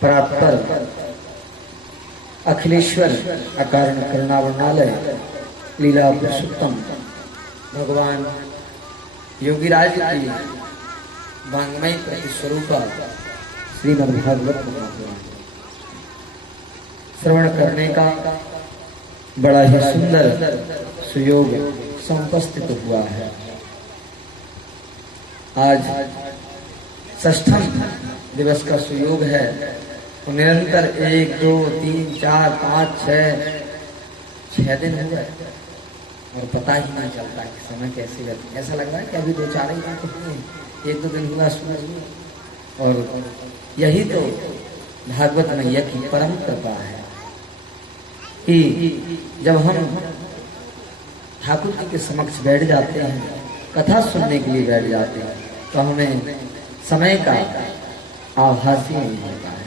परात्पर अखिलेश्वर अकारण करुणावनालय लीला पुरुषोत्तम भगवान योगीराज की वांग्मय प्रतिस्वरूप श्रीमद्भागवत श्रवण करने का बड़ा ही सुंदर सुयोग समुपस्थित हुआ है। आज षष्ठम दिवस का सुयोग है। तो निरंतर 1 2 3 4 5 6 दिन हो गए और पता ही नहीं चलता कि समय कैसे जाता है। ऐसा लग रहा है कि अभी 2-4 ही दिन हुए, 1-2 दिन हुआ सूरज में। और यही तो भागवत मैया की परम कृपा है कि जब हम ठाकुर जी के समक्ष बैठ जाते हैं, कथा सुनने के लिए बैठ जाते हैं, तो हमें समय का आभास ही नहीं होता है।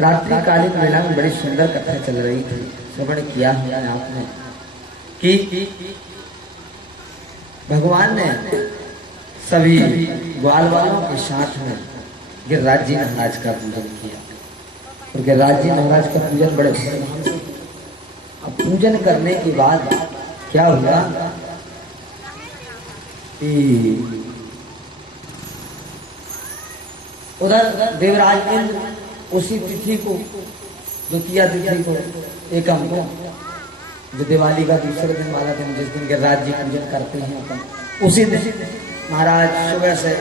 रात्रिकालीन वेला में बड़ी सुंदर कथा चल रही थी, श्रवण किया हमने आपने कि भगवान ने सभी ग्वाल वालों के साथ में गिरिराज जी महाराज का पूजन किया। और गिरिराज जी महाराज का पूजन बड़े धूमधाम से। अब पूजन करने के बाद क्या हुआ कि उधर देवराज इंद्र उसी तिथि को, द्वितीय तिथि को, एकम को, जो दिवाली का दूसरे दिन वाला दिन, जिस दिन गिरिराज जी पूजन करते हैं अपन, उसी दिन महाराज सुबह से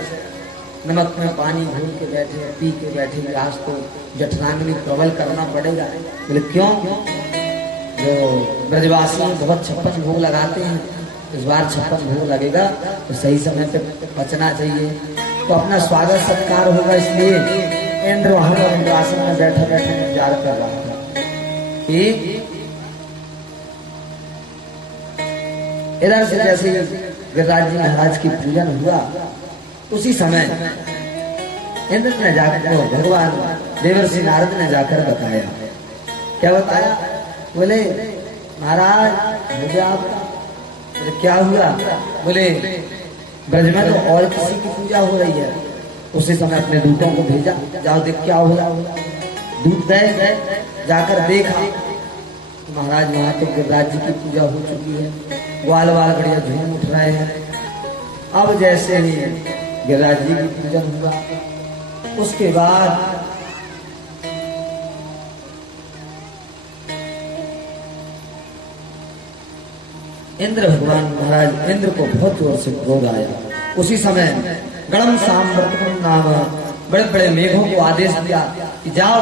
नमक में पानी घोल के बैठे, पी के बैठे। आज तो जठराग्नि प्रबल करना पड़ेगा। बोले क्यों? जो ब्रजवासी बहुत 56 भोग लगाते हैं, इस बार 56 भोग लगेगा तो सही समय पे बचना चाहिए। तो अपना स्वागत सत्कार होगा, इसलिए इंद्र वहां इंद्रासन में बैठे बैठे इंतजार कर रहा था कि इधर से जैसे गिरिराज जी महाराज की पूजन हुआ, उसी समय इंद्र ने जाकर, भगवान देवर्षि नारद ने जाकर बताया। क्या बताया? बोले महाराज हो गया आपका। बोले क्या हुआ? बोले ब्रज में तो और किसी की पूजा हो रही है। उसी समय अपने दूतों को भेजा, जाओ देख क्या हो रहा। दूत गए, जाकर देखा तो महाराज वहां तो गिरिराज जी की पूजा हो चुकी है। ग्वाल वाल बढ़िया झूम उठ रहे हैं। अब जैसे ही गिरिराज जी की पूजन हुआ, उसके बाद इंद्र भगवान महाराज इंद्र को बहुत जोर से क्रोध आया। उसी समय गणम साम्वर्तकम नाम बड़े बड़े मेघों को आदेश दिया कि जाओ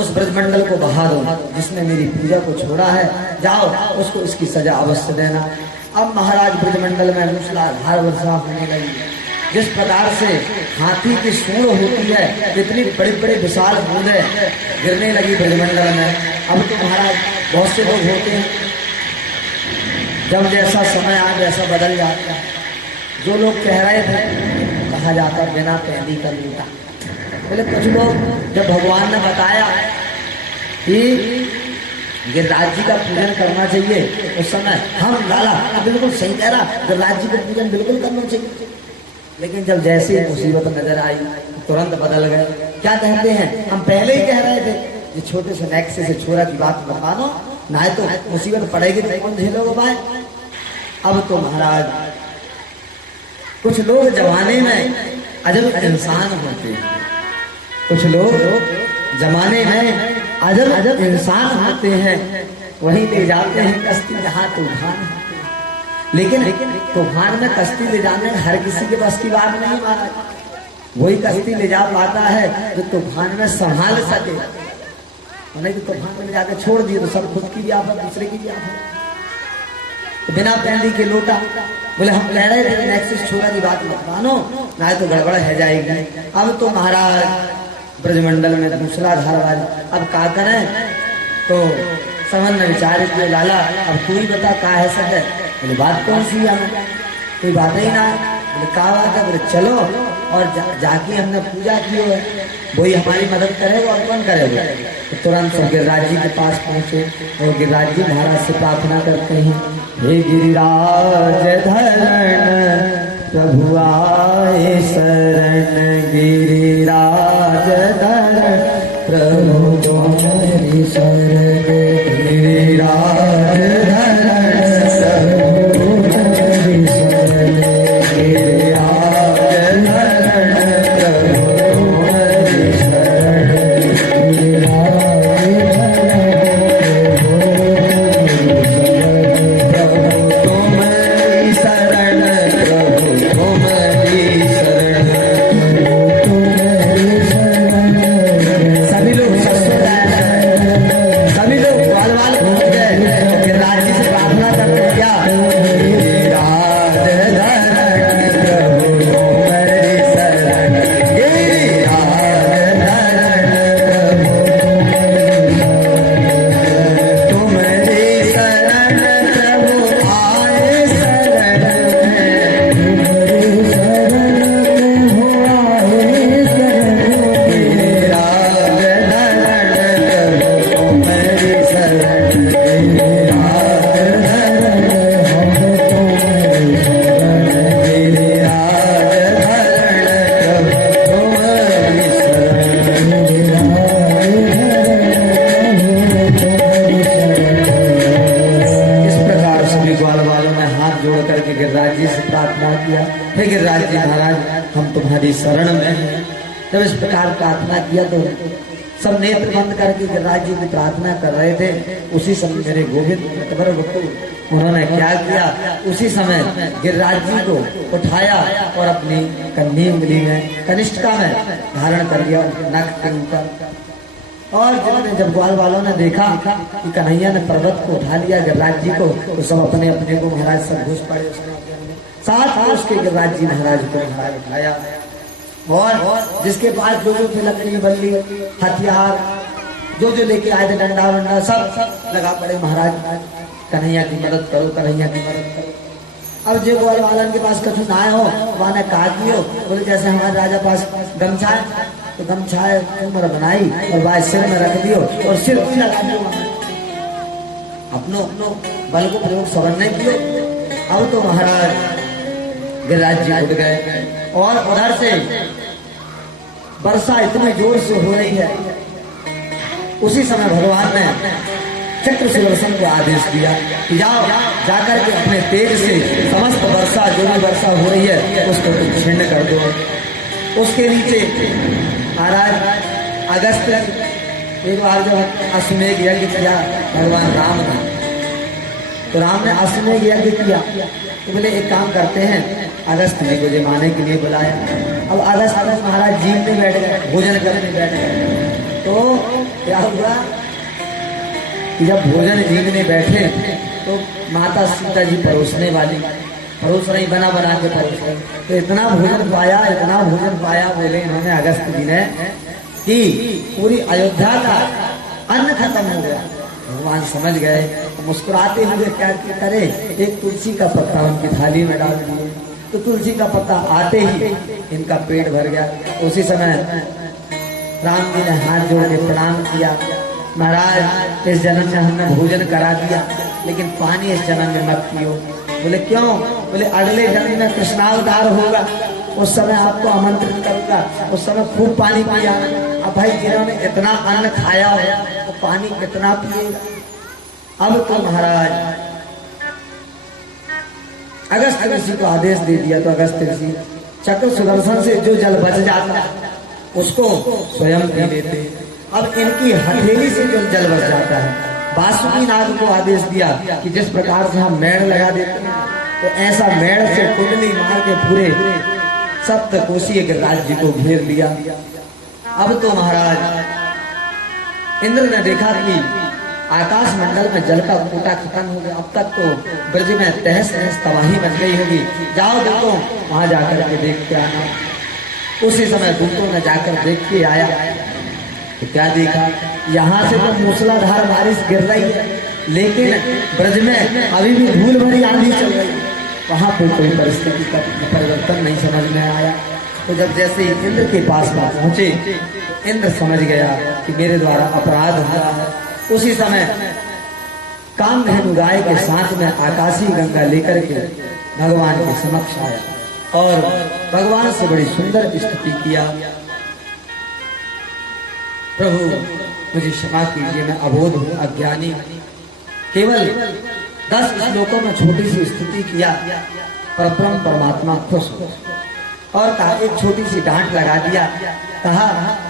उस ब्रजमंडल को बहा दो, जिसने मेरी पूजा को छोड़ा है, जाओ उसको इसकी सजा अवश्य देना। अब महाराज ब्रजमंडल में मूसलाधार वर्षा होने लगी। जिस प्रकार से हाथी की सूंड होती है, इतनी बड़ी बड़ी विशाल बूंदें गिरने लगी ब्रजमंडल में। अब तो महाराज बहुत से लोग होते हैं, जब जैसा समय आ वैसा बदल जाता है। जो लोग कह रहे थे, कहा जाता बिना पहली का लूटा। बोले कुछ लोग जब भगवान ने बताया कि गिरिराज जी का पूजन करना चाहिए, उस समय हम लाला बिल्कुल सही कह रहा, गिरिराज जी का पूजन बिल्कुल करना चाहिए। लेकिन जब जैसे मुसीबत नजर आई, तुरंत बदल गए। क्या कहते हैं? हम पहले ही कह रहे थे कि छोटे से नेक्से से छोरा की बात मत मानो, ना तो मुसीबत पड़ेगी तो कौन झेलोगे भाई। अब तो महाराज कुछ लोग जमाने में अजब इंसान होते हैं, कुछ लोग जमाने में अजब अजब इंसान होते हैं। वहीं ले जाते हैं कश्ती जहां तूफान होते हैं। लेकिन तूफान में कश्ती ले जाने हर किसी के बस की बात नहीं महाराज। वही कश्ती ले जा पाता है जो तूफान में संभाल सके। नहीं तो तूफान में जाकर छोड़ दिए तो सब खुद की भी आफत, दूसरे की भी आफत। तो बिना पहली के लोटा। बोले हम कह रहे थे नेक्स्ट छोरा की बात मत मानो, ना तो गड़बड़ है जाएगी। अब तो महाराज ब्रजमंडल में मूसलाधार वाली, अब क्या करें? तो समन ने विचार किया, लाला अब तू ही बता क्या है सब है। बोले बात कौन सी है? कोई बात ही ना। बोले क्या बात है? बोले चलो और जाके हमने पूजा की है, वही हमारी मदद करेगा और कौन करेगा। तो तुरंत सब गिरिराज जी के पास पहुंचे और गिरिराज जी महाराज से प्रार्थना करते हैं, हे गिरिराज धरण प्रभु आए शरण गिरिराज धरण प्रभु तुम्हारी शरण गिरिराज धरण प्रभु तुम्हारी शरण गिरिराज धरण प्रभु तुम्हारी शरण गिरिराज गिरिराज जी महाराज हम तुम्हारी शरण में हैं। जब इस प्रकार प्रार्थना किया तो सब नेत्र बंद करके गिरिराज जी की प्रार्थना कर रहे थे। उसी समय मेरे गोविंद उन्होंने क्या किया, उसी समय गिरिराज जी को उठाया और अपनी कन्नी उंगली में कनिष्ठिका में धारण कर लिया नख के ऊपर। और जब ग्वाल वालों ने देखा कि कन्हैया ने पर्वत को उठा लिया गिरिराज जी को, तो सब अपने अपने को महाराज सब घुस पड़े। साथ उसके गिरिराज जी महाराज को महाराज उठाया और जिसके पास जो थे लकड़ी बल्ली हथियार जो लेके आए थे डंडा वंडा सब लगा पड़े महाराज कन्हैया की मदद करो, कन्हैया की मदद करो। अब जो ग्वाल वालन के पास कछु ना हो वहां ने कहा कि हो बोले जैसे हमारे राजा पास गमछा है तो गमछा उम्र बनाई और वह सिर में रख दियो और सिर लगा दियो। अपनो बल को प्रयोग सवन नहीं कियो। अब तो महाराज गिरिराज जी उठ गए और उधर से वर्षा इतने जोर से हो रही है। उसी समय भगवान ने चक्र सुदर्शन को आदेश दिया कि जाओ जाकर के अपने तेज से समस्त वर्षा जो भी वर्षा हो रही है उसको छिन्न कर दो। उसके नीचे महाराज अगस्त एक बार जब अश्वमेघ यज्ञ किया भगवान राम ने, तो राम ने अश्वमेघ यज्ञ किया तो बोले एक काम करते हैं अगस्त ने को जमाने के लिए बुलाया। अब अगस्त महाराज जीव में बैठ गए, भोजन करने बैठ गए। तो क्या हुआ कि जब भोजन जीवने बैठे तो माता सीता जी परोसने वाली परोस रही बना के परोस रही। तो इतना भोजन पाया बोले इन्होंने अगस्त जी ने कि पूरी अयोध्या का अन्न खत्म हो गया। भगवान समझ गए, मुस्कुराते हुए क्या करे एक तुलसी का पत्ता उनकी थाली में डाल दिए। तो तुलसी का पत्ता आते ही इनका पेट भर गया। उसी समय राम जी ने हाथ जोड़ के प्रणाम किया, महाराज इस जन्म में हमने भोजन करा दिया लेकिन पानी इस जन्म में मत पियो। बोले क्यों? बोले अगले जन्म में कृष्णावतार होगा, उस समय आपको आमंत्रित करूंगा, उस समय खूब पानी पिया। अब भाई जिन्होंने इतना अन्न खाया है वो पानी कितना पिएगा। अब तो महाराज अगस्त ऋषि को आदेश दे दिया। तो अगस्त ऋषि चक्र सुदर्शन से जो जल बच जाता उसको स्वयं पी लेते। अब इनकी हथेली से जो जल बच जाता है वासुकी नाग को आदेश दिया कि जिस प्रकार से हम मेड़ लगा देते हैं तो ऐसा मेड़ से कुंडली मार के पूरे सप्तकोशीय गिरिराज जी को घेर लिया। अब तो महाराज इंद्र ने देखा कि आकाश मंडल में जल का कोटा खत्म हो गया। अब तक तो ब्रज में तहस नहस तबाही मच गई होगी। जाओ दूतों वहां जाकर के देख के आना। उसी समय दूतों ने जाकर देख के आया तो क्या देखा, यहाँ से तो मूसलाधार बारिश गिर रही है लेकिन ब्रज में अभी भी धूल भरी आंधी चल रही है। वहां पर कोई परिस्थिति का परिवर्तन नहीं समझ में आया। तो जब जैसे ही इंद्र के पास पहुंचे इंद्र समझ गया कि मेरे द्वारा अपराध हुआ है। उसी समय कामधेनु गाय के साथ में आकाशीय गंगा लेकर के भगवान के समक्ष आया और भगवान से बड़ी सुंदर स्तुति किया। प्रभु मुझे क्षमा कीजिए, मैं अबोध हूँ, अज्ञानी। केवल 10 श्लोकों में छोटी सी स्तुति किया, परब्रह्म परमात्मा खुश हो और कहा, एक छोटी सी डांट लगा दिया, कहा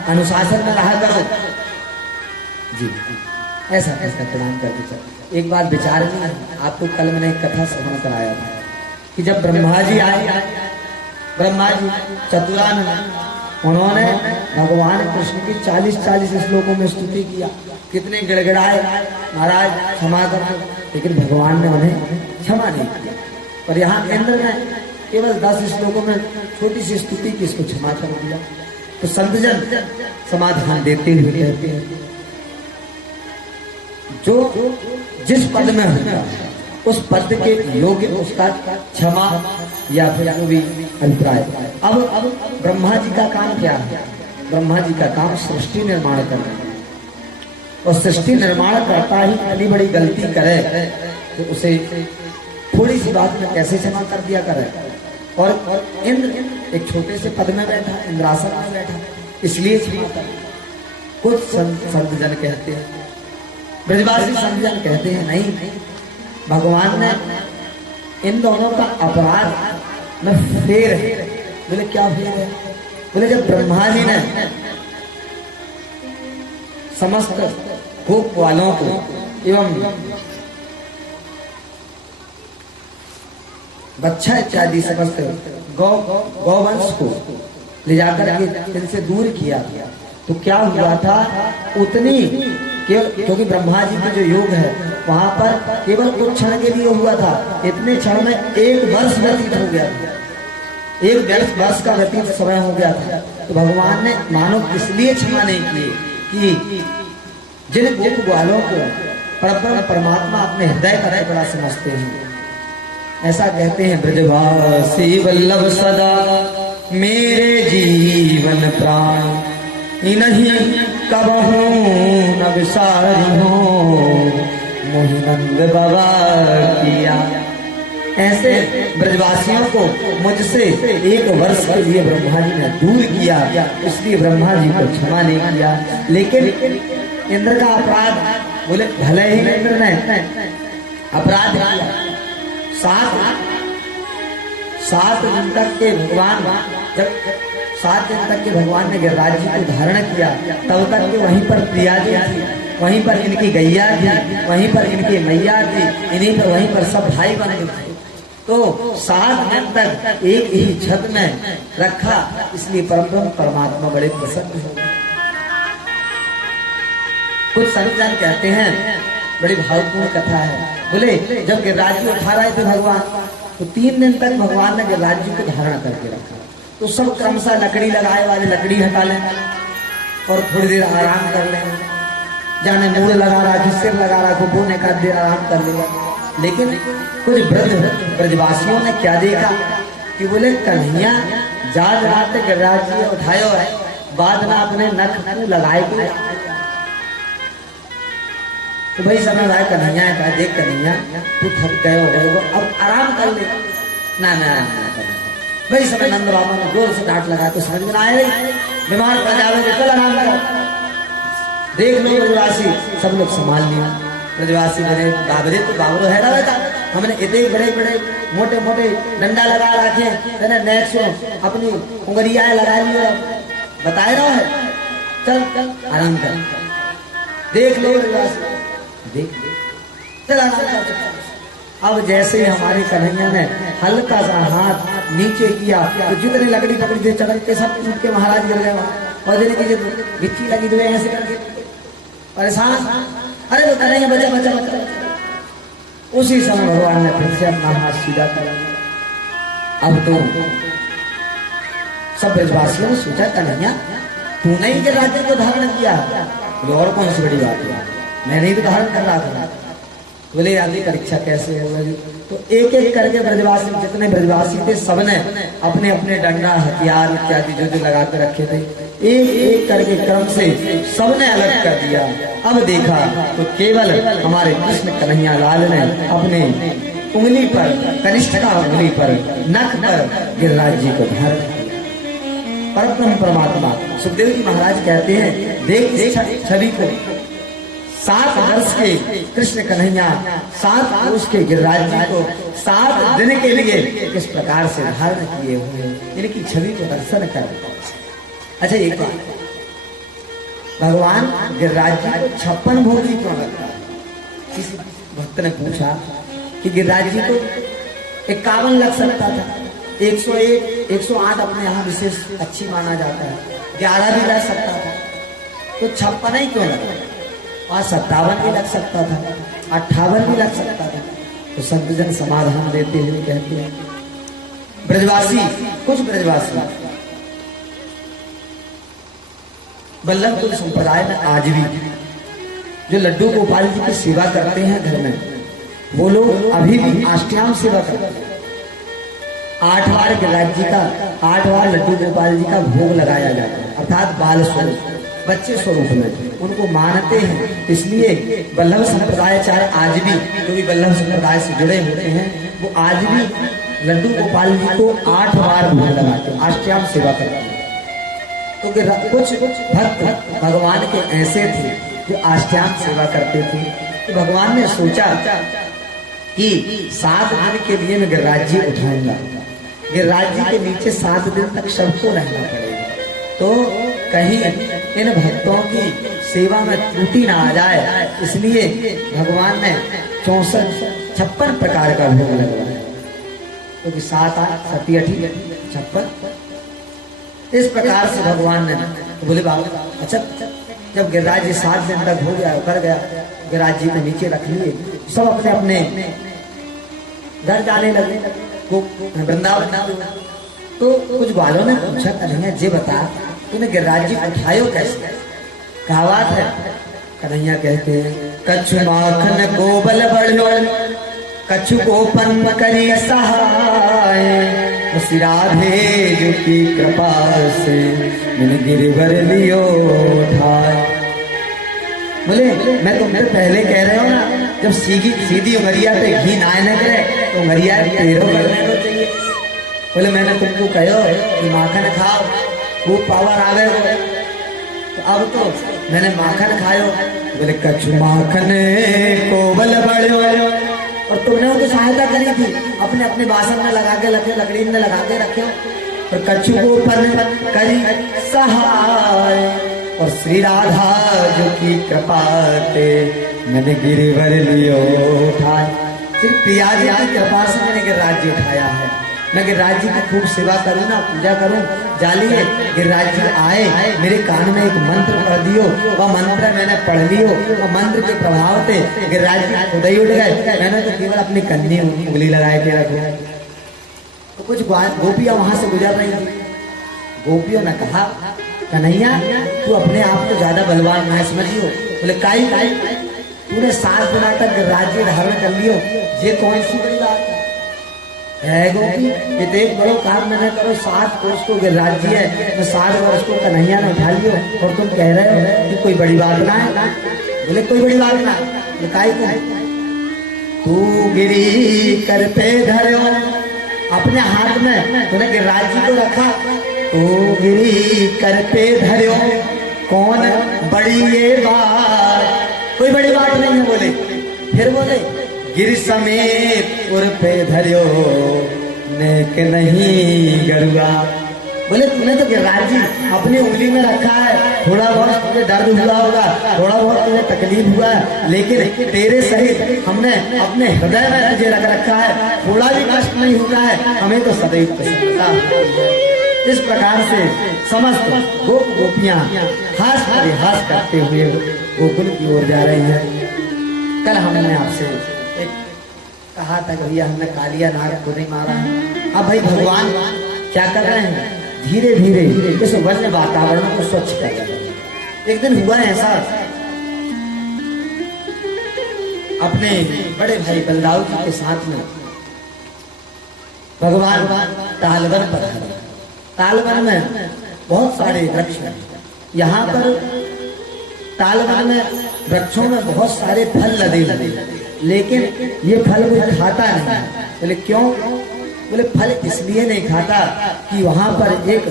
अनुशासन में रहा करो जी। ऐसा ऐसा प्रणाम करके चल। एक बार विचार में आपको कल मैंने एक कथा श्रवण कराया था कि जब ब्रह्मा जी आए, ब्रह्मा जी चतुरान, उन्होंने भगवान कृष्ण की 40-40 श्लोकों में स्तुति किया। कितने गिड़गिड़ाए, महाराज क्षमा कर, लेकिन भगवान ने उन्हें क्षमा नहीं किया। और यहाँ इंद्र ने केवल 10 श्लोकों में छोटी सी स्तुति की, इसको क्षमा कर दिया। तो संतजन समाधान देते हुए कहते हैं, जो जिस पद में होगा उस पद के योग्य उसका क्षमा या फिर जो भी अभिप्राय। अब ब्रह्मा जी का काम क्या है? ब्रह्मा जी का काम सृष्टि निर्माण करना है, और सृष्टि निर्माण करता ही बड़ी बड़ी गलती करे तो उसे थोड़ी सी बात में कैसे क्षमा कर दिया करे। और इंद्र एक छोटे से पद में बैठा, इंद्रासन में बैठा, इसलिए क्षमा कर। कुछ संत जन कहते हैं, ब्रजवासी संत जन कहते हैं, नहीं, भगवान ने इन दोनों का अपराध में फेर है। बोले क्या फेर है? बोले जब ब्रह्मा जी ने समस्त गोप वालों को एवं बच्चा इत्यादि समस्त गौवंश को ले जाकर के इनसे दूर किया, तो क्या हुआ था? उतनी क्योंकि ब्रह्मा जी का जो योग है वहां पर केवल कुछ क्षण के लिए हुआ था, इतने क्षण में 1 वर्ष व्यतीत हो गया था, 1 वर्ष का व्यतीत समय हो गया था। तो भगवान ने मानो इसलिए क्षमा नहीं किए कि जिन गोप ग्वालों को परब्रह्म परमात्मा अपने हृदय का टुकड़ा समझते हैं। ऐसा कहते हैं, ब्रजवासी वल्लभ सदा मेरे जीवन प्राण, इन्हीं कबहू न विसारी हो मोहिनंद बाबा किया। ऐसे ब्रजवासियों को मुझसे 1 वर्ष के लिए ब्रह्मा जी ने दूर किया, इसलिए ब्रह्मा जी को क्षमा नहीं किया। लेकिन इंद्र का अपराध, बोले भले ही इंद्र ने अपराध किया, 7 दिन तक के भगवान, जब 7 दिन तक के भगवान ने गिरिराज जी को धारण किया, तब तक के वहीं पर प्रिया जी थी, वहीं पर इनकी गैया थी, वहीं पर इनकी मैया थी, इन्हीं पर वहीं पर सब भाई बने थे। तो 7 दिन तक एक ही छत में रखा, इसलिए परब्रह्म परमात्मा बड़े प्रसन्न हो गए। कुछ संतजन कहते हैं, बड़ी भावपूर्ण कथा है, बोले जब गिरिराज जी उठा रहे थे भगवान, तो 3 दिन तक भगवान ने गिरिराज जी को धारण करके रखा। तो सब क्रमशः लकड़ी लगाए वाले लकड़ी हटा लें और थोड़ी देर आराम कर लें, जाने मूड लगा रहा, सिर लगा रहा, वो ने का देर आराम कर लिया। लेकिन कुछ ब्रजवासियों ने क्या देखा कि बोले कन्हैया जाग रात गिरिराज जी उठायो है, बाद में अपने नख को लगाए को। तो भाई समय भाई कन्हैया का देख, कन्हैया तू थक गए हो, अब आराम कर ले। ना भाई समय नंद बाबा ने जोर से डांट लगा तो समझ में आए, बीमार पड़ जावे तो चल आराम कर। देख लो ब्रजवासी सब लोग संभाल लिया। ब्रजवासी बने बाबरे तो बाबरो है ना बेटा, हमने इतने बड़े बड़े मोटे मोटे डंडा लगा रखे, मैंने नेक्स्ट अपनी उंगलियां लगा ली और बताए रहा है, चल आराम कर। देख लो ब्रजवासी, देख चल आराम कर। अब जैसे ही हमारे कन्हैया ने हल्का सा हाथ नीचे किया, तो जितने लकड़ी लकड़ी से चढ़ के सब टूट के महाराज गिर गए वहां, और जिनकी गिट्टी लगी हुई ऐसे करके परेशान, अरे वो कन्हैया बचा बचा बचा। उसी समय भगवान ने फिर से अपना हाथ सीधा कर। अब तो सब ब्रजवासियों ने सोचा, कन्हैया तूने ही गिरिराज को धारण किया, और कौन सी बड़ी बात है, मैंने ही तो धारण कर रहा था। बोले आगे परीक्षा कैसे होगी? तो एक एक करके ब्रजवासी, जितने ब्रजवासी थे, सबने अपने अपने डंडा हथियार इत्यादि जो जो लगा के रखे थे, एक एक करके क्रम से सबने अलग कर दिया। अब देखा तो केवल हमारे कृष्ण कन्हैया लाल ने अपने उंगली पर, कनिष्ठ का उंगली पर, नख पर गिरिराज जी को धारण किया। परब्रह्म परमात्मा सुखदेव जी महाराज कहते हैं, देख इस छवि को, 7 वर्ष के कृष्ण कन्हैया 7 वर्ष के गिरिराज जी को 7 दिन के लिए किस प्रकार से धारण किए हुए, इनकी छवि को दर्शन कर। अच्छा एक बात, भगवान गिरिराज जी को 56 भोगी क्यों लगता है? किसी भक्त ने पूछा कि गिरिराज जी को 51 लग सकता था, 101, 108 अपने यहाँ विशेष अच्छी माना जाता है, 11 भी लग सकता था, तो 56 ही क्यों लगा? और 57 भी लग सकता था, 58 भी लग सकता था। तो संतजन समाधान देते हुए कहते हैं, ब्रजवासी, कुछ ब्रजवासी वल्लभकुल संप्रदाय में आज भी जो लड्डू गोपाल जी की सेवा करते हैं घर में, वो लोग अभी भी अष्टयाम सेवा करते हैं। 8 बार गिरिराज जी का, 8 बार लड्डू गोपाल जी का भोग लगाया जाता है, अर्थात बाल स्वरूप, बच्चे स्वरूप में उनको मानते हैं। इसलिए वल्लभ संप्रदाय चाहे आज भी, जो भी वल्लभ संप्रदाय से जुड़े होते हैं, वो आज भी लड्डू गोपाल जी को 8 बार भोग लगाते हैं, अष्टयाम सेवा करते हैं। तो कुछ भक्त भगवान के ऐसे थे जो अष्टयाम सेवा करते थे। तो भगवान ने सोचा कि 7 दिन के लिए मैं गिरिराज जी उठाऊंगा, गिरिराज जी के नीचे 7 दिन तक सबको रहना पड़ेगा, तो कहीं इन भक्तों की सेवा में त्रुटि ना आ जाए, इसलिए भगवान ने 56 प्रकार का भोग लगवाया। क्योंकि 7 8 7 8 56, इस प्रकार से भगवान ने, तो बोले बाबा अच्छा, जब गिरिराज जी 7 दिन तक हो गया, कर गया, गिरिराज जी को नीचे रख लिए, सब अपने अपने घर जाने लगे, वो वृंदावन। तो कुछ बालों ने पूछा, कन्हैया जी बता, तूने गिरिराज जी उठायो कैसे? कहा बात है? कन्हैया कहते हैं, कछु माखन गोबल बड़ो, कछु गोपन करी सहाय, राधे जो की कृपा से मैंने गिरिवर लियो उठाए। बोले मैं तुमसे पहले कह रहे हो ना, जब सीधी उंगलिया पे घी ना करे तो उंगलिया टेढ़ो करने को चाहिए। बोले मैंने तुमको कहो कि माखन खाओ, खूब पावर आ गए, तो अब तो मैंने माखन खायो। बोले कछु माखन कोबल बड़ो, और तुमने उनको सहायता करी थी, अपने अपने बासन में लगा के रखे, लकड़ी में लगा के रखे, और कछु गोपन करी सहाय, और श्री राधा जो की कृपा से मैंने गिरिवर लियो उठाए। सिर्फ प्रिया जी की कृपा से मैंने गिरिराज जी उठाया है। मैं गिरिराज जी की खूब सेवा करूँ ना, पूजा करूँ, जालिए गिरिराज जी आए, मेरे कान में एक मंत्र पढ़ दियो, वह मंत्र मैंने पढ़ लियो, और मंत्र के प्रभाव से गिरिराज जी खुद ही उठ गए। मैंने तो केवल अपनी कन्नी उंगली लगाए के रखो। तो कुछ गोपियां वहां से गुजर रही थी, गोपियों ने कहा, कन्हैया तू अपने आप को ज्यादा बलवान ना समझियो। बोले काई तूने 7 दिन तक गिरिराज जी धारण कर लियो, ये कौन सी बड़ी बात है गोपी? ये देख बड़ो काम मैंने करो, 7 वर्ष को गिरिराज जी है, तो 7 वर्ष को कन्हैया ने उठा लियो, और तुम कह रहे हो कि कोई बड़ी बात ना है। बोले कोई बड़ी बात ना, काई को तू गिरी कर पे धरो, अपने हाथ में तूने गिरिराज जी को रखा, तू गिरी कर पे धरो, कौन बड़ी ये बात? कोई बड़ी बात नहीं है। बोले फिर बोले गिर समेत उर पे धरियो नेक नहीं गरुआ। बोले तूने तो गिरिराज जी अपनी उंगली में रखा है, थोड़ा बहुत तुझे दर्द हुआ होगा, थोड़ा बहुत तुझे तकलीफ हुआ है, लेकिन तेरे सहित हमने अपने हृदय में तुझे रख रखा है, थोड़ा भी कष्ट नहीं हुआ है, हमें तो सदैव प्रसन्नता है। इस प्रकार से समस्त गोप गोपियां हास परिहास करते हुए गोकुल की ओर जा रही हैं। कल हमने आपसे एक कहा था कि भैया हमने कालिया नाग को नहीं मारा है। अब भाई भगवान क्या कर रहे हैं? धीरे धीरे इस वन्य वातावरण को स्वच्छ कर रहे हैं। एक दिन हुआ ऐसा, अपने बड़े भाई बलदाऊ जी के साथ में भगवान तालवन पर है। तालवन में बहुत सारे वृक्ष हैं। यहाँ पर तालवन में वृक्षों में बहुत सारे फल लदे लदे, लेकिन ये फल कोई खाता नहीं। बोले क्यों? बोले फल इसलिए नहीं खाता कि वहां पर एक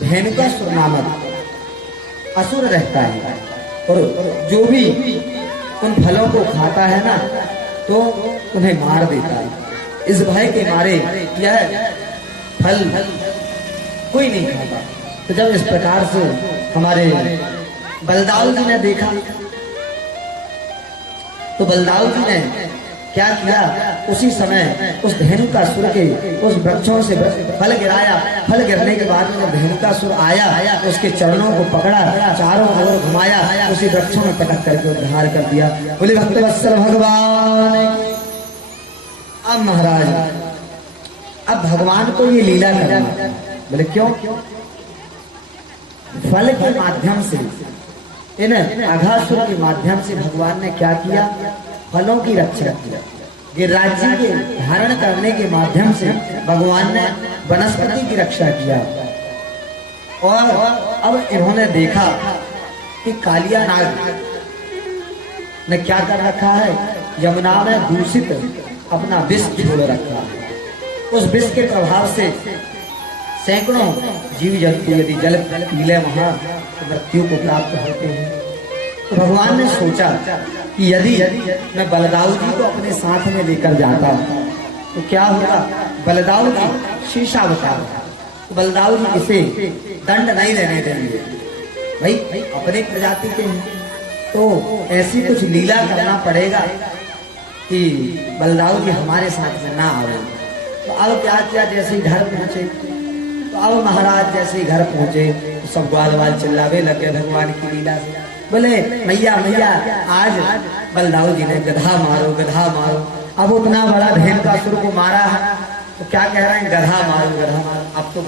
धेनुकासुर नामक असुर रहता है, और जो भी उन फलों को खाता है ना तो उन्हें मार देता है। इस भय के मारे यह फल कोई नहीं खाता। तो जब इस प्रकार से हमारे बलदाऊ जी ने देखा तो बलदाऊ जी ने क्या किया, उसी समय उस धेनुकासुर के उस वृक्षों से फल गिराया। फल गिरने के बाद में जब धेनुकासुर आया तो उसके चरणों को पकड़ा, चारों ओर घुमाया, उसी वृक्षों में पटक करके उद्धार कर दिया। बोले भक्तवत्सल भगवान। अब महाराज, अब भगवान को ये लीला करना। बोले क्यों? फल के माध्यम से, इन अघासुर के माध्यम से भगवान ने क्या किया, फलों की रक्षा किया। गिरिराज जी के धारण करने के माध्यम से भगवान ने वनस्पति की रक्षा किया। और अब इन्होंने देखा कि कालिया नाग ने क्या कर रखा है, यमुना में दूषित अपना विष छोड़ रखा है। उस विष के प्रभाव से सैकड़ों जीव जंतु यदि जल पीले वहां तो मृत्यु को प्राप्त होते हैं। तो भगवान ने सोचा कि यदि मैं बलदाऊ जी को अपने साथ में लेकर जाता तो क्या होगा, बलदाऊ जी शीशावतार, तो बलदाऊ जी इसे दंड नहीं देने देंगे। भाई अपने प्रजाति के हैं तो ऐसी कुछ लीला करना पड़ेगा कि बलदाऊ जी हमारे साथ में ना आवे। तो अब क्या किया, जैसे ही घर पहुंचे तो अब महाराज जैसे ही घर पहुंचे तो सब ग्वाल वाल चिल्लावे लगे भगवान की लीला से। बोले मैया मैया, आज बलदाऊ जी ने गधा मारो गधा मारो। अब उतना बड़ा धेनुकासुर को मारा है तो क्या कह रहे हैं, गधा मारो गधा मारो। अब तो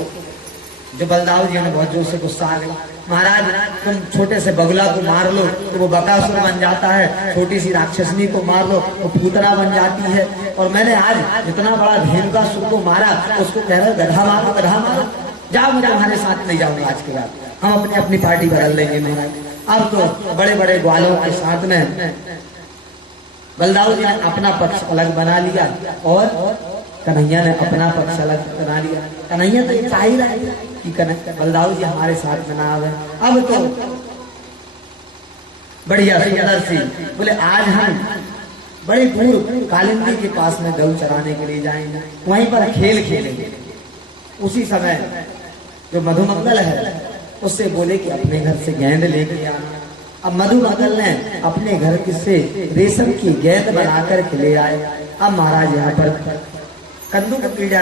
जो बलदाऊ जी ने बहुत जोर से गुस्सा आ गया, महाराज तुम छोटे से बगुला को मार लो तो वो बकासुर बन जाता है, छोटी सी राक्षसनी को मार लो वो पूतना बन जाती है, और मैंने आज इतना बड़ा धेनुकासुर को मारा उसको कह रहे गधा मारो गधा मारो। जाओ, मैं तुम्हारे साथ नहीं जाऊंगा, आज के बाद हम अपनी अपनी पार्टी बदल लेंगे महाराज। अब तो बड़े बड़े ग्वालों के साथ में बलदाऊ जी ने अपना पक्ष अलग बना लिया और कन्हैया ने अपना पक्ष अलग बना लिया। कन्हैया तो चाह ही रहा है कि बलदाऊ जी हमारे साथ में ना आवे। अब तो बढ़िया सुंदर सी बोले आज हम बड़े दूर कालिंदी के पास में गऊ चराने के लिए जाएंगे, वहीं पर खेल खेलेंगे। उसी समय जो मधुमंगल है उससे बोले कि अपने घर से गेंद लेके आना। अब मधुमंगल ने अपने घर से रेशम की गेंद बनाकर के ले आए। अब महाराज यहाँ पर कंदुक क्रीड़ा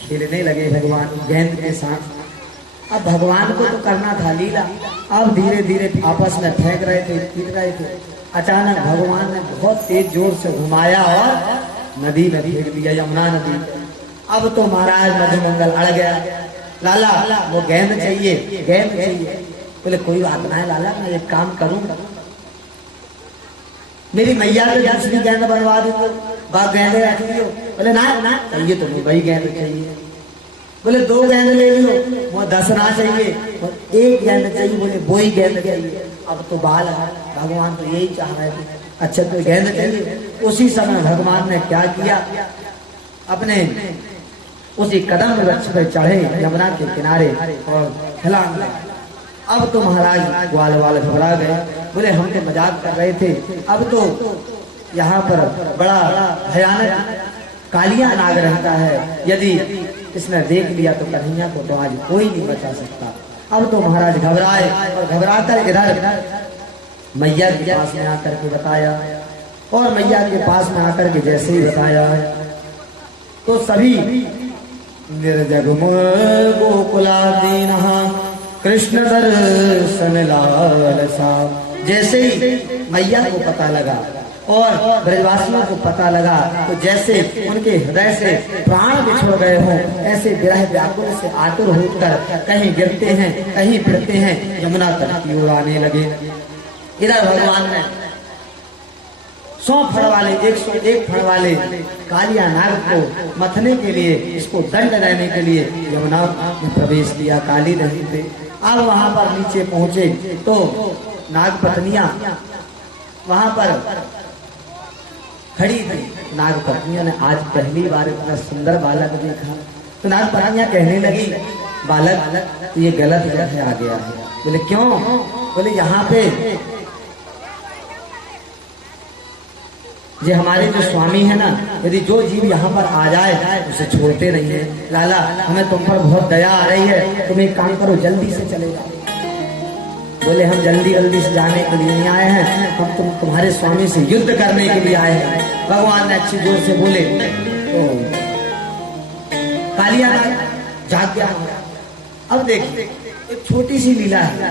खेलने लगे भगवान गेंद के साथ। अब भगवान को तो करना था लीला, अब धीरे धीरे आपस में फेंक रहे थे, पीट रहे थे। अचानक भगवान ने बहुत तेज जोर से घुमाया और नदी में फेंक दिया, यमुना नदी। अब तो महाराज मधुमंगल अड़ गया, लाला वो गेंद चाहिए गेंद चाहिए। बोले कोई बात ना है लाला, मैं एक काम करूंगा, मेरी मैया को दूसरी गेंद बनवा दूंगा, बाप गेंद रख लियो। बोले ना ना चाहिए तुम्हें वही गेंद चाहिए। बोले 2 गेंद ले लियो, वो 10 ना चाहिए, 1 गेंद चाहिए। बोले वो ही गेंद चाहिए। अब तो बाल है, भगवान तो यही चाह रहे थे, अच्छा तो गेंद चाहिए। उसी समय भगवान ने क्या किया, अपने उसी कदम वृक्ष पर चढ़े यमुना के किनारे और खिलाने लगे। अब तो महाराज ग्वाल वाल घबरा गए, बोले हम तो मजाक कर रहे थे, अब तो यहाँ पर बड़ा भयानक कालिया नाग रहता है, यदि इसने देख लिया तो कन्हैया को तो आज कोई नहीं बचा सकता। अब तो महाराज घबराए और घबराकर इधर मैया के पास में आकर के बताया, और मैया के पास में आकर के जैसे ही बताया तो सभी निर्जगमुख गोकुलादीनः कृष्ण दर्शन लालसा। जैसे ही मैया को पता लगा और ब्रजवासियों को पता लगा तो जैसे उनके हृदय से प्राण बिछुड़ गए हों, ऐसे विरह व्याकुल से आतुर होकर कहीं गिरते हैं कहीं फिरते हैं, यमुना तट की ओर आने लगे। इधर भगवान ने 100 फड़ वाले 101 फड़ वाले कालिया नाग को मथने के लिए, इसको दंड देने के लिए यमुना में प्रवेश किया। काली नहीं थे। अब वहां पर नीचे पहुंचे तो नाग पत्नियां वहां पर खड़ी थी। नागपत्नियों ने आज पहली बार इतना सुंदर बालक देखा, तो नागपत्नियां कहने लगी, बालक ये गलत जगह आ गया है। बोले क्यों? बोले यहाँ पे ये हमारे जो स्वामी है ना, यदि जो जीव यहाँ पर आ जाए उसे छोड़ते नहीं है। लाला हमें तुम पर बहुत दया आ रही है, तुम एक काम करो, जल्दी से चले जाओ। बोले हम जल्दी से जाने के लिए नहीं आए हैं, हम तुम्हारे स्वामी से युद्ध करने के लिए आए हैं। भगवान ने अच्छी जोर से बोले तो कालिया जाग गया। अब देखिए एक छोटी सी लीला है।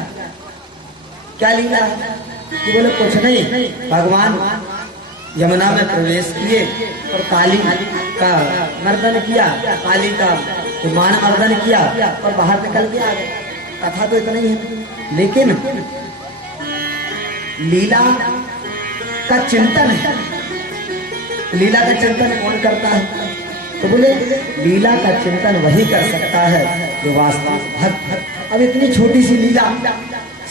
क्या लीला है? कि बोले कुछ नहीं, भगवान यमुना में प्रवेश किए और काली का मर्दन किया, काली का मान मर्दन किया और बाहर निकल के आ गए। कथा तो इतना ही है, लेकिन लीला का चिंतन है। लीला का चिंतन कौन करता है? तो बोले लीला का चिंतन वही कर सकता है जो वास्तव भक्त। अब इतनी छोटी सी लीला,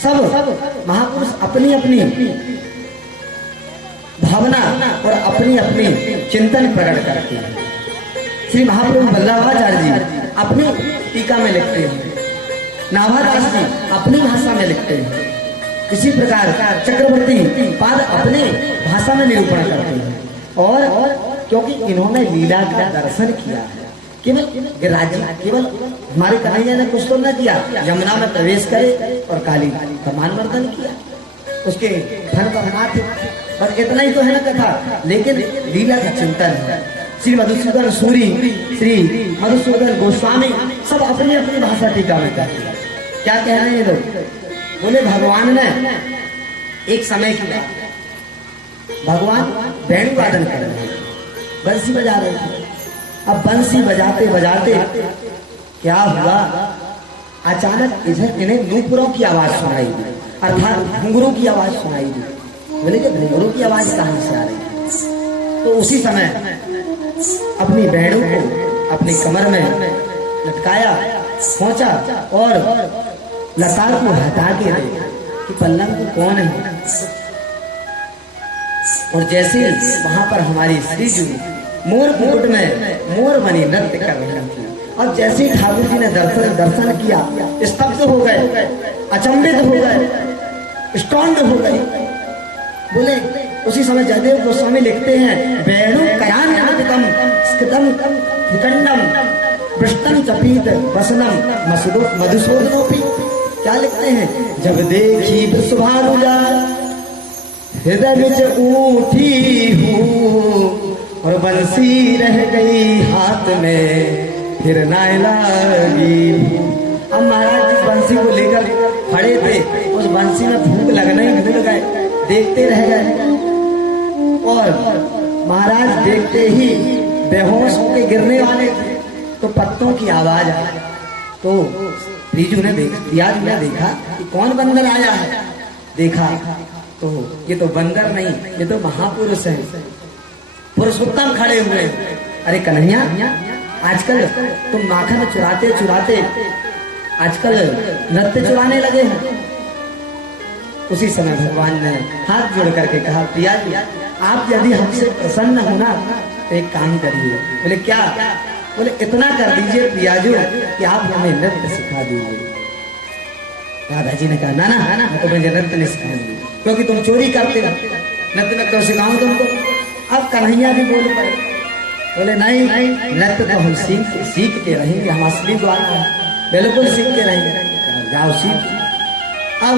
सब महापुरुष अपनी अपनी भावना और अपनी अपनी चिंतन प्रकट करते हैं। श्री महाप्रभु वल्लभाचार्य जी अपनी टीका में लिखते हैं, नाभादास जी अपनी भाषा में लिखते हैं, इसी प्रकार चक्रवर्ती पाद अपने भाषा में निरूपण करते हैं। और क्योंकि इन्होंने लीला का दर्शन किया है, केवल हमारे कन्हैया ने कुछ तो न किया, यमुना में प्रवेश करे और काली का मान मर्दन किया, उसके धन का हाथ, बस इतना ही तो है ना कथा। लेकिन लीला का चिंतन है। श्री मधुसूदन सूरी, श्री मधुसूदन गोस्वामी सब अपनी अपनी भाषा टीका में कहते हैं। क्या कह रहे हैं लोग? बोले भगवान ने एक समय की बात, भगवान बैंड वादन कर रहे हैं, बंसी बजा रहे थे। अब बंसी बजाते बजाते क्या हुआ, अचानक इधर इन्हें नूपुरों की आवाज सुनाई दी, अर्थात घुंघरू की आवाज सुनाई दी। बोले कि घुंघरू की आवाज कहां से आ रही है? तो उसी समय अपनी बैंडों को अपनी कमर में लटकाया, पहुंचा और लता को हटा के देखा कि पल्लव को कौन है। और जैसे वहां पर हमारी श्री जी मोर मुकुट में मोर बनी नृत्य कर रही थी। और जैसे ही ठाकुर जी ने दर्शन किया, स्तब्ध हो गए, अचंभित हो गए, स्टॉन्ड हो गए। बोले उसी समय जयदेव गोस्वामी लिखते हैं, वेणु कयान्वितम स्कृतम विकंडम पृष्ठम चपीत वसनम मधुसूदनोपि। क्या लिखते हैं? जब देखी वृषभानुजा हृदय में उठी हूँ और बंसी रह गई हाथ में फिर नाय लगी। अब महाराज जिस बंसी को लेकर खड़े थे, उस बंसी में फूंक लगने ही भूल गए, देखते रह गए। और महाराज देखते ही बेहोश होकर गिरने वाले थे, तो पत्तों की आवाज आई। तो त्रिजु ने देखा कि कौन बंदर आया है। देखा तो ये तो बंदर नहीं, ये तो महापुरुष है, पुरुषोत्तम खड़े हुए। अरे कन्हैया, आजकल तुम माखन चुराते चुराते आजकल नृत्य चुराने लगे हैं। उसी समय भगवान ने हाथ जोड़ करके कहा, प्रिया जी आप यदि हमसे प्रसन्न होना तो एक काम करिए। बोले क्या? बोले इतना कर दीजिए प्रियाजू कि आप हमें नृत्य सिखा दीजिए। राधा जी ने कहा, ना ना मैं तुम्हें नृत्य नहीं सिखाऊंगी, क्योंकि तुम चोरी करते हो, नृत्य में क्यों सिखाऊं तुमको। अब कन्हैया भी बोल पड़े, बोले नहीं नृत्य तो हम सीख के रहेंगे, हम असली द्वारा है, बिल्कुल सीख के रहेंगे। जाओ सीख। अब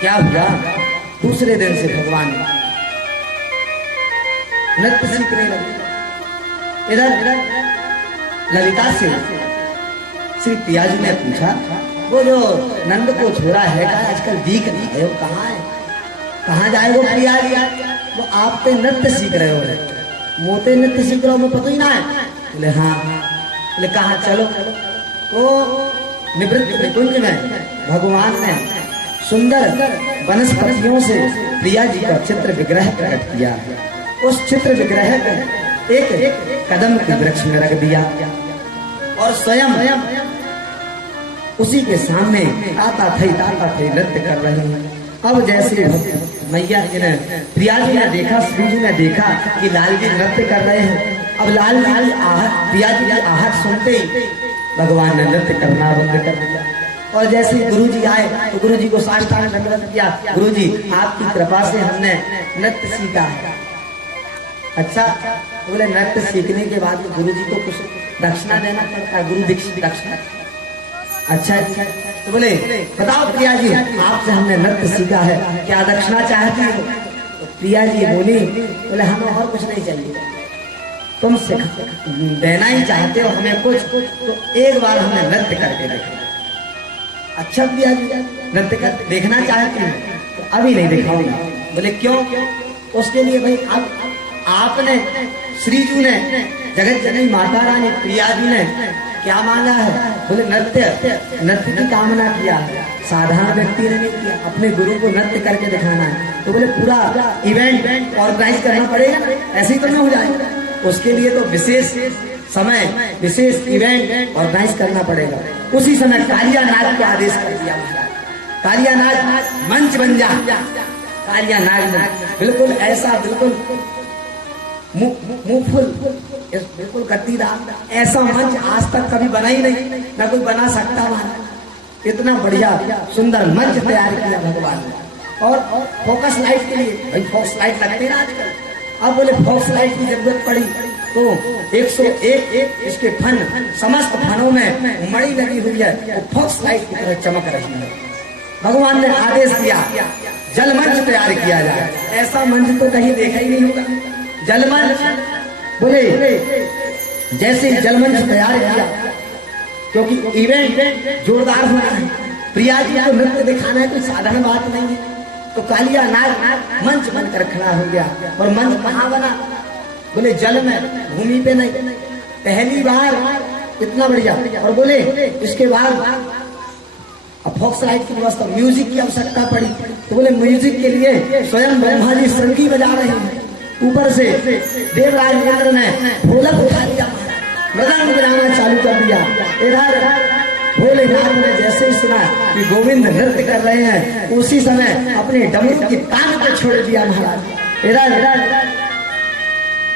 क्या हुआ, दूसरे दिन से भगवान नृत्य सीखने लगे। इधर ललिता से श्री पियाजी ने पूछा, वो जो नंद को छोड़ा है का आजकल दिख नहीं है, वो कहाँ है, कहाँ जाए वो पियाजी? वो आप पे नृत्य सीख रहे हो, मोते नृत्य सीख रहे हो, मैं पता ही ना है। बोले हाँ। बोले कहाँ? चलो। तो निवृत्त निकुंज में भगवान ने सुंदर वनस्पतियों से प्रिया जी का चित्र विग्रह प्रकट किया। उस चित्र विग्रह को एक कदम के वृक्ष में रख दिया और स्वयं उसी के सामने आता थे नृत्य कर रहे हैं। अब जैसे मैया जी ने, प्रिया जी ने देखा, श्री जी ने देखा कि लाल जी नृत्य कर रहे हैं। अब लाल जी आहट, प्रिया जी की आहट सुनते ही भगवान ने नृत्य करना बंद कर दिया। और जैसे ही गुरु जी आए तो गुरु जी को साष्टांग दंडवत किया। गुरु जी आपकी कृपा से हमने नृत्य सीखा है। अच्छा, तो बोले नृत्य सीखने के बाद गुरु जी को कुछ दक्षिणा देना पड़ता है, गुरु दक्षिणा। अच्छा, तो बोले बताओ प्रिया जी, आपसे हमने नृत्य सीखा है, क्या दक्षिणा चाहती हो? तो प्रिया जी बोली, बोले हमें और कुछ नहीं चाहिए, तुम देना ही चाहते हो हमें कुछ, तो एक बार हमें नृत्य करके देखो। अच्छा प्रिया जी, नृत्य कर देखना चाहती हूँ, तो अभी नहीं दिखाऊंगा। बोले क्यों? उसके लिए भाई अब आपने, श्री जी ने, जगत जननी माता रानी प्रिया जी ने क्या मांगा है? बोले नृत्य की कामना किया है। साधारण व्यक्ति ने नहीं किया, अपने गुरु को नृत्य करके दिखाना है। तो बोले पूरा इवेंट ऑर्गेनाइज करना पड़ेगा, ऐसे ही तो नहीं हो जाएगा। उसके लिए तो विशेष समय, विशेष इवेंट ऑर्गेनाइज करना पड़ेगा। उसी समय कालिया नाग को आदेश कर दिया महाराज। कालिया नाग मंच बन जा। कालिया नाग बिल्कुल ऐसा, बिल्कुल मुंहफुल, बिल्कुल गद्दीदार, ऐसा मंच आज तक कभी बना ही नहीं, ना कोई बना सकता महाराज। इतना बढ़िया सुंदर मंच तैयार किया भगवान ने। और फोकस लाइट के लिए, भाई फोकस लाइट लगती है ना आजकल। अब बोले फोकस लाइट की जरूरत पड़ी तो 101 इसके फन, समस्त फनों में मणि लगी हुई है, वो फोकस लाइट की तरह चमक रही है। भगवान ने आदेश दिया जल मंच तैयार किया जाए। ऐसा मंच तो कहीं देखा ही नहीं होगा, जलमंच। बोले जैसे जलमंच तैयार किया, क्योंकि इवेंट जोरदार होना है, प्रिया जी को नृत्य दिखाना है, कोई साधारण बात नहीं है। तो कालिया नाग मंच बनकर खड़ा हो गया। और मंच कहाँ बना? बोले जल में, भूमि पे नहीं, पहली बार इतना बढ़िया। और बोले इसके बाद फोक्स लाइट की व्यवस्था, म्यूजिक की आवश्यकता पड़ी। तो बोले म्यूजिक के लिए स्वयं ब्रह्मा जी शंकी बजा रहे हैं। ऊपर से देवराज इंद्र ने ढोलक उठा लिया, मृदंग बजाना चालू कर दिया। इधर भोलेनाथ ने जैसे ही सुना कि गोविंद नृत्य कर रहे हैं, उसी समय अपने डमरू की तान को छोड़ दिया महाराज। इधर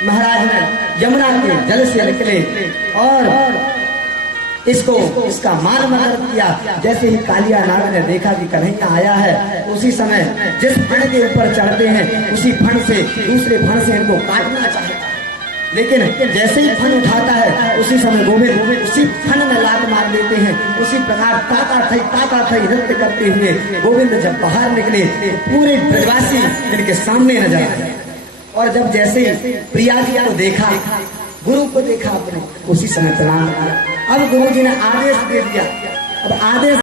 महाराज ने यमुना के जल से निकले और इसका मान मनार किया। जैसे ही कालिया नाग ने देखा कि कन्हैया आया है, उसी समय जिस फण के ऊपर चढ़ते हैं, उसी फण से दूसरे फण से इनको काटना चाहता है। लेकिन जैसे ही फन उठाता है, उसी समय गोविंद उसी फन में लात मार देते हैं। उसी प्रकार ताता थई नृत्य करते हुए गोविंद जब बाहर निकले, पूरे ब्रजवासी इनके सामने नजर आए। और जब जैसे ही प्रिया जी को देखा, गुरु को देखा अपने, उसी समय प्रणाम किया। अब गुरु जी ने आदेश दे दिया। अब आदेश